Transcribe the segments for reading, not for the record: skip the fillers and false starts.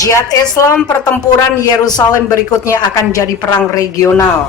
Jihad Islam, pertempuran Yerusalem berikutnya akan jadi perang regional.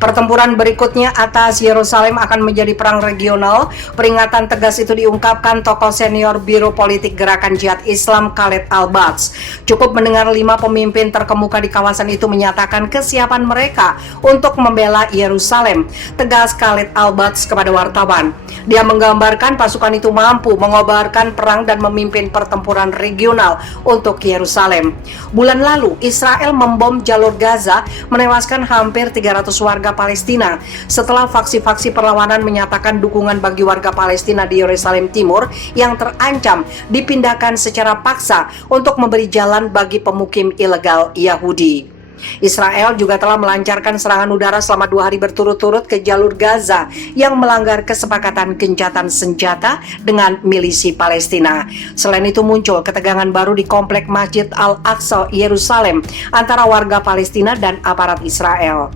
Pertempuran berikutnya atas Yerusalem akan menjadi perang regional. Peringatan tegas itu diungkapkan tokoh senior Biro Politik Gerakan Jihad Islam Khaled Al-Bats. Cukup mendengar 5 pemimpin terkemuka di kawasan itu menyatakan kesiapan mereka untuk membela Yerusalem, tegas Khaled Al-Bats kepada wartawan. Dia menggambarkan pasukan itu mampu mengobarkan perang dan memimpin pertempuran regional untuk Yerusalem. Bulan lalu, Israel membom jalur Gaza, menewaskan hampir 300 warga Palestina setelah faksi-faksi perlawanan menyatakan dukungan bagi warga Palestina di Yerusalem Timur yang terancam dipindahkan secara paksa untuk memberi jalan bagi pemukim ilegal Yahudi. Israel juga telah melancarkan serangan udara selama 2 hari berturut-turut ke jalur Gaza yang melanggar kesepakatan gencatan senjata dengan milisi Palestina. Selain itu muncul ketegangan baru di komplek Masjid Al-Aqsa Yerusalem antara warga Palestina dan aparat Israel.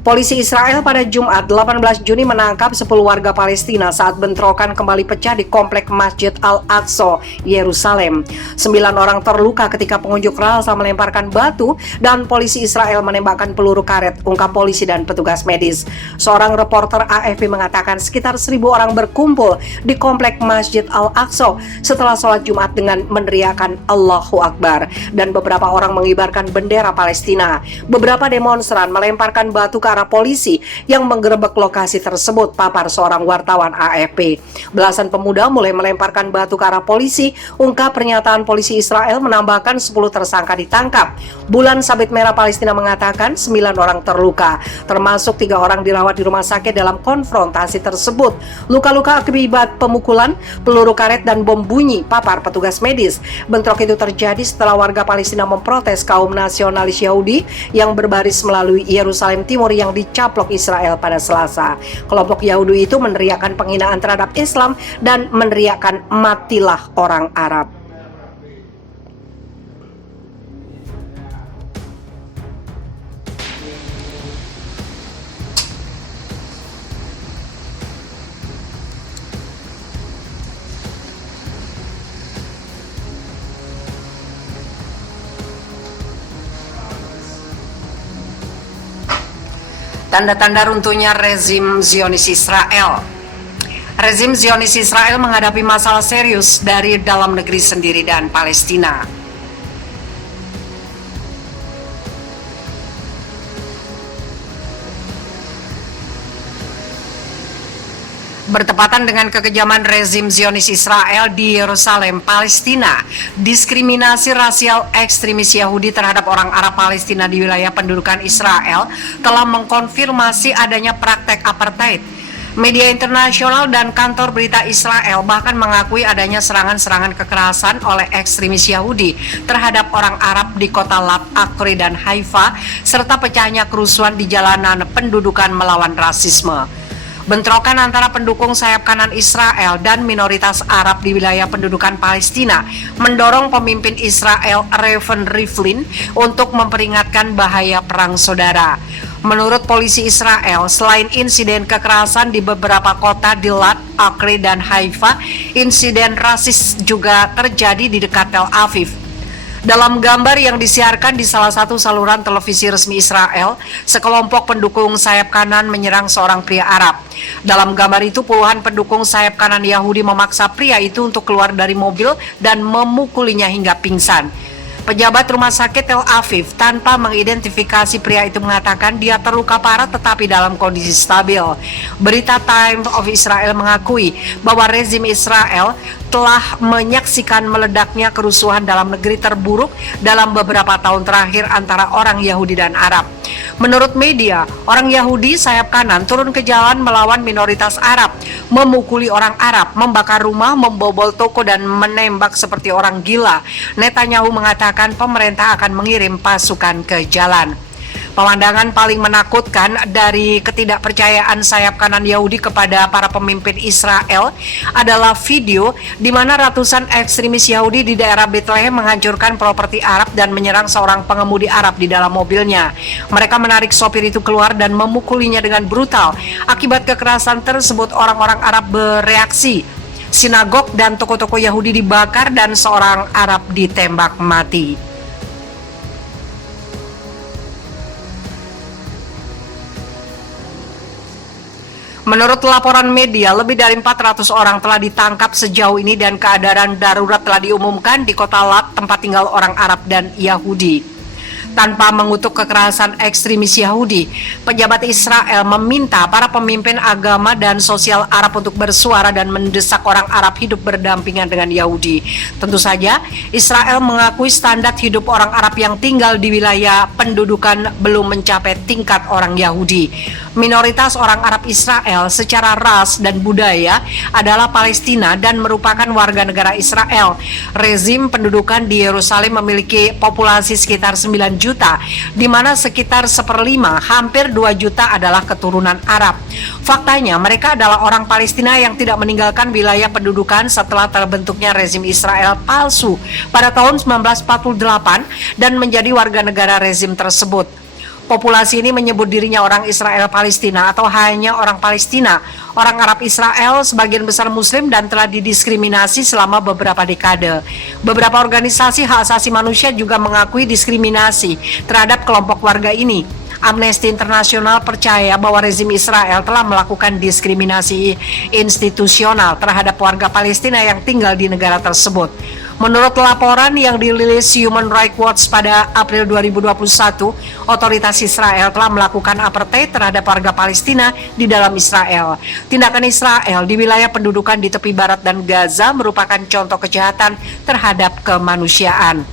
Polisi Israel pada Jumat 18 Juni menangkap 10 warga Palestina saat bentrokan kembali pecah di komplek Masjid Al-Aqsa, Yerusalem. 9 orang terluka ketika pengunjuk rasa melemparkan batu dan polisi Israel menembakkan peluru karet, ungkap polisi dan petugas medis. Seorang reporter AFP mengatakan sekitar 1.000 orang berkumpul di komplek Masjid Al-Aqsa setelah sholat Jumat dengan meneriakkan Allahu Akbar, dan beberapa orang mengibarkan bendera Palestina. Beberapa demonstran melemparkan batu ke arah polisi yang menggerebek lokasi tersebut, papar seorang wartawan AFP. Belasan pemuda mulai melemparkan batu ke arah polisi, ungkap pernyataan polisi Israel menambahkan 10 tersangka ditangkap. Bulan Sabit Merah Palestina mengatakan 9 orang terluka, termasuk 3 orang dirawat di rumah sakit dalam konfrontasi tersebut. Luka-luka akibat pemukulan, peluru karet dan bom bunyi, papar petugas medis. Bentrok itu terjadi setelah warga Palestina memprotes kaum nasionalis Yahudi yang berbaris melalui Yerusalem Timur yang dicaplok Israel pada Selasa. Kelompok Yahudi itu meneriakkan penghinaan terhadap Islam dan meneriakkan matilah orang Arab. Tanda-tanda runtuhnya rezim Zionis Israel. Rezim Zionis Israel menghadapi masalah serius dari dalam negeri sendiri dan Palestina. Bertepatan dengan kekejaman rezim Zionis Israel di Yerusalem, Palestina, diskriminasi rasial ekstremis Yahudi terhadap orang Arab Palestina di wilayah pendudukan Israel telah mengkonfirmasi adanya praktek apartheid. Media internasional dan kantor berita Israel bahkan mengakui adanya serangan-serangan kekerasan oleh ekstremis Yahudi terhadap orang Arab di kota Lat Akri dan Haifa, serta pecahnya kerusuhan di jalanan pendudukan melawan rasisme. Bentrokan antara pendukung sayap kanan Israel dan minoritas Arab di wilayah pendudukan Palestina mendorong pemimpin Israel Reuven Rivlin untuk memperingatkan bahaya perang saudara. Menurut polisi Israel, selain insiden kekerasan di beberapa kota di Lat Akri dan Haifa, insiden rasis juga terjadi di dekat Tel Aviv. Dalam gambar yang disiarkan di salah satu saluran televisi resmi Israel, sekelompok pendukung sayap kanan menyerang seorang pria Arab. Dalam gambar itu, puluhan pendukung sayap kanan Yahudi memaksa pria itu untuk keluar dari mobil dan memukulinya hingga pingsan. Pejabat rumah sakit Tel Aviv tanpa mengidentifikasi pria itu mengatakan dia terluka parah tetapi dalam kondisi stabil. Berita Times of Israel mengakui bahwa rezim Israel telah menyaksikan meledaknya kerusuhan dalam negeri terburuk dalam beberapa tahun terakhir antara orang Yahudi dan Arab. Menurut media, orang Yahudi sayap kanan turun ke jalan melawan minoritas Arab, memukuli orang Arab, membakar rumah, membobol toko, dan menembak seperti orang gila. Netanyahu mengatakan pemerintah akan mengirim pasukan ke jalan. Pemandangan paling menakutkan dari ketidakpercayaan sayap kanan Yahudi kepada para pemimpin Israel adalah video di mana ratusan ekstremis Yahudi di daerah Bethlehem menghancurkan properti Arab dan menyerang seorang pengemudi Arab di dalam mobilnya. Mereka menarik sopir itu keluar dan memukulinya dengan brutal. Akibat kekerasan tersebut, orang-orang Arab bereaksi. Sinagog dan toko-toko Yahudi dibakar dan seorang Arab ditembak mati. Menurut laporan media, lebih dari 400 orang telah ditangkap sejauh ini dan keadaan darurat telah diumumkan di kota Lat, tempat tinggal orang Arab dan Yahudi. Tanpa mengutuk kekerasan ekstremis Yahudi, pejabat Israel meminta para pemimpin agama dan sosial Arab untuk bersuara dan mendesak orang Arab hidup berdampingan dengan Yahudi. Tentu saja, Israel mengakui standar hidup orang Arab yang tinggal di wilayah pendudukan belum mencapai tingkat orang Yahudi. Minoritas orang Arab Israel secara ras dan budaya adalah Palestina dan merupakan warga negara Israel. Rezim pendudukan di Yerusalem memiliki populasi sekitar 9 juta, di mana sekitar 1/5, hampir 2 juta adalah keturunan Arab. Faktanya, mereka adalah orang Palestina yang tidak meninggalkan wilayah pendudukan setelah terbentuknya rezim Israel palsu pada tahun 1948 dan menjadi warga negara rezim tersebut. Populasi ini menyebut dirinya orang Israel Palestina atau hanya orang Palestina. Orang Arab Israel sebagian besar Muslim dan telah didiskriminasi selama beberapa dekade. Beberapa organisasi hak asasi manusia juga mengakui diskriminasi terhadap kelompok warga ini. Amnesty International percaya bahwa rezim Israel telah melakukan diskriminasi institusional terhadap warga Palestina yang tinggal di negara tersebut. Menurut laporan yang dirilis Human Rights Watch pada April 2021, otoritas Israel telah melakukan apartheid terhadap warga Palestina di dalam Israel. Tindakan Israel di wilayah pendudukan di tepi barat dan Gaza merupakan contoh kejahatan terhadap kemanusiaan.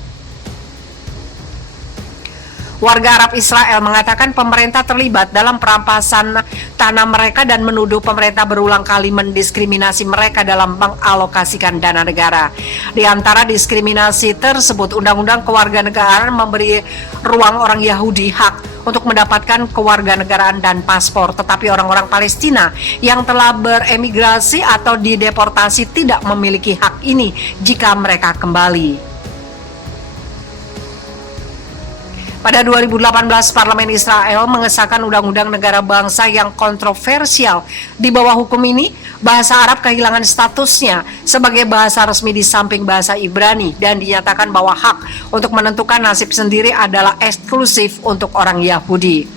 Warga Arab Israel mengatakan pemerintah terlibat dalam perampasan tanah mereka dan menuduh pemerintah berulang kali mendiskriminasi mereka dalam mengalokasikan dana negara. Di antara diskriminasi tersebut, Undang-Undang Kewarganegaraan memberi ruang orang Yahudi hak untuk mendapatkan kewarganegaraan dan paspor, tetapi orang-orang Palestina yang telah beremigrasi atau dideportasi tidak memiliki hak ini jika mereka kembali. Pada 2018, Parlemen Israel mengesahkan Undang-Undang Negara Bangsa yang kontroversial. Di bawah hukum ini, bahasa Arab kehilangan statusnya sebagai bahasa resmi di samping bahasa Ibrani dan dinyatakan bahwa hak untuk menentukan nasib sendiri adalah eksklusif untuk orang Yahudi.